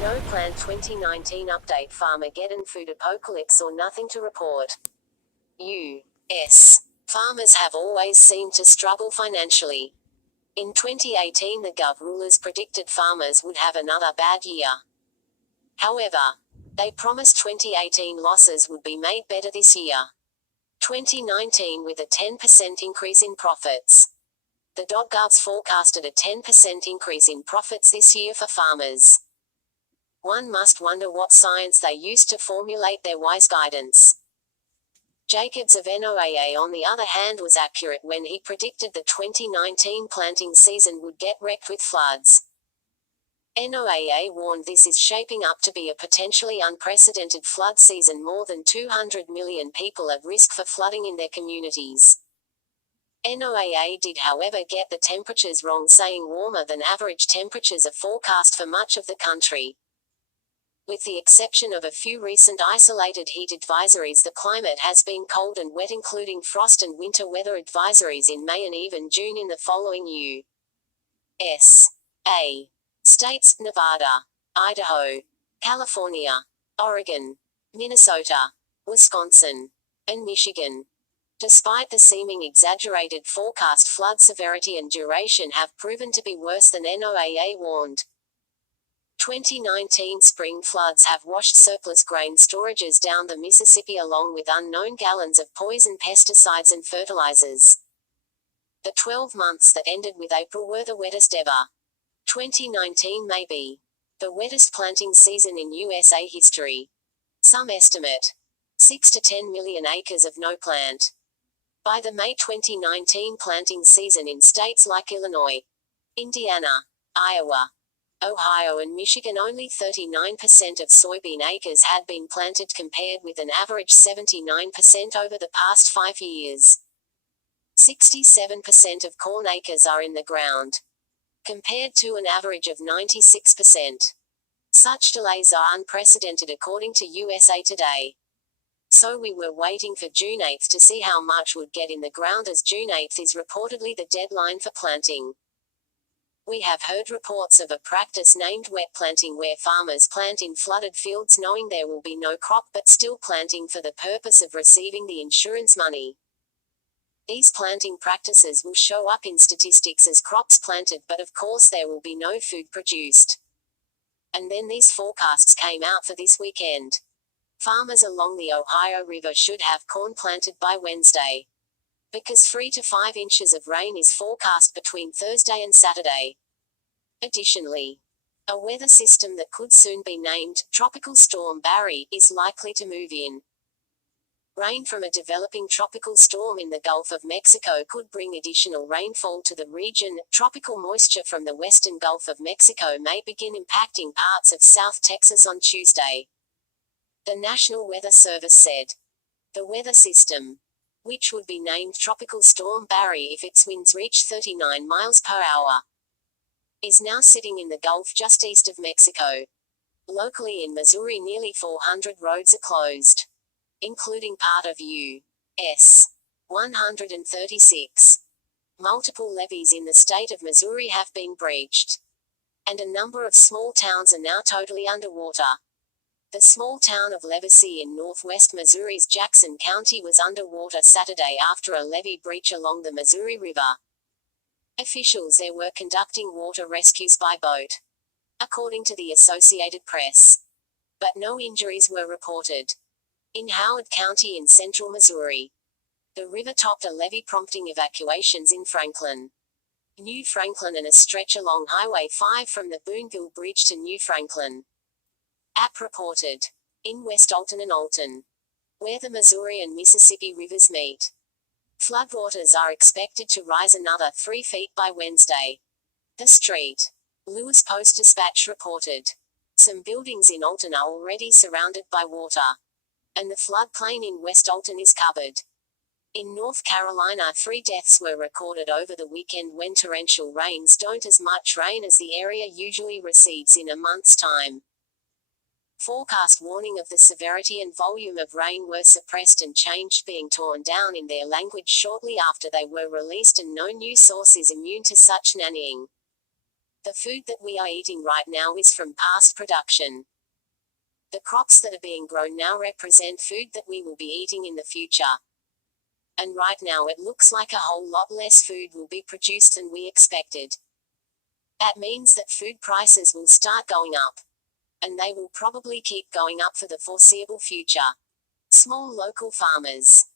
No planned 2019 update. Farmageddon food apocalypse or nothing to report. U.S. farmers have always seemed to struggle financially. In 2018 the Gov rulers predicted farmers would have another bad year. However, they promised 2018 losses would be made better this year. 2019 with a 10% increase in profits. The .gov's forecasted a 10% increase in profits this year for farmers. One must wonder what science they used to formulate their wise guidance. Jacobs of NOAA on the other hand was accurate when he predicted the 2019 planting season would get wrecked with floods. NOAA warned this is shaping up to be a potentially unprecedented flood season, more than 200 million people at risk for flooding in their communities. NOAA did however get the temperatures wrong, saying warmer than average temperatures are forecast for much of the country. With the exception of a few recent isolated heat advisories, the climate has been cold and wet, including frost and winter weather advisories in May and even June in the following U.S. states: Nevada, Idaho, California, Oregon, Minnesota, Wisconsin, and Michigan. Despite the seeming exaggerated forecast, flood severity and duration have proven to be worse than NOAA warned. 2019 spring floods have washed surplus grain storages down the Mississippi along with unknown gallons of poison pesticides and fertilizers. The 12 months that ended with April were the wettest ever. 2019 may be the wettest planting season in USA history. Some estimate 6 to 10 million acres of no plant. By the May 2019 planting season in states like Illinois, Indiana, Iowa, Ohio and Michigan, only 39% of soybean acres had been planted compared with an average 79% over the past 5 years. 67% of corn acres are in the ground, compared to an average of 96%. Such delays are unprecedented according to USA Today. So we were waiting for June 8 to see how much would get in the ground, as June 8 is reportedly the deadline for planting. We have heard reports of a practice named wet planting, where farmers plant in flooded fields knowing there will be no crop but still planting for the purpose of receiving the insurance money. These planting practices will show up in statistics as crops planted, but of course there will be no food produced. And then these forecasts came out for this weekend. Farmers along the Ohio River should have corn planted by Wednesday, because 3 to 5 inches of rain is forecast between Thursday and Saturday. Additionally, a weather system that could soon be named Tropical Storm Barry is likely to move in. Rain from a developing tropical storm in the Gulf of Mexico could bring additional rainfall to the region. Tropical moisture from the western Gulf of Mexico may begin impacting parts of South Texas on Tuesday, the National Weather Service said. The weather system, which would be named Tropical Storm Barry if its winds reach 39 miles per hour, is now sitting in the Gulf just east of Mexico. Locally in Missouri, nearly 400 roads are closed, including part of U.S. 136. Multiple levees in the state of Missouri have been breached, and a number of small towns are now totally underwater. The small town of Levacy in northwest Missouri's Jackson County was underwater Saturday after a levee breach along the Missouri River. Officials there were conducting water rescues by boat, according to the Associated Press, but no injuries were reported. In Howard County in central Missouri, the river topped a levee, prompting evacuations in Franklin, New Franklin, and a stretch along Highway 5 from the Boonville Bridge to New Franklin. App reported. In West Alton and Alton, where the Missouri and Mississippi rivers meet, floodwaters are expected to rise another 3 feet by Wednesday. The St. Louis Post-Dispatch reported. Some buildings in Alton are already surrounded by water, and the floodplain in West Alton is covered. In North Carolina, 3 deaths were recorded over the weekend when torrential rains don't as much rain as the area usually receives in a month's time. Forecast warning of the severity and volume of rain were suppressed and changed, being torn down in their language shortly after they were released, and no news source is immune to such nannying. The food that we are eating right now is from past production. The crops that are being grown now represent food that we will be eating in the future. And right now it looks like a whole lot less food will be produced than we expected. That means that food prices will start going up. And they will probably keep going up for the foreseeable future. Small local farmers.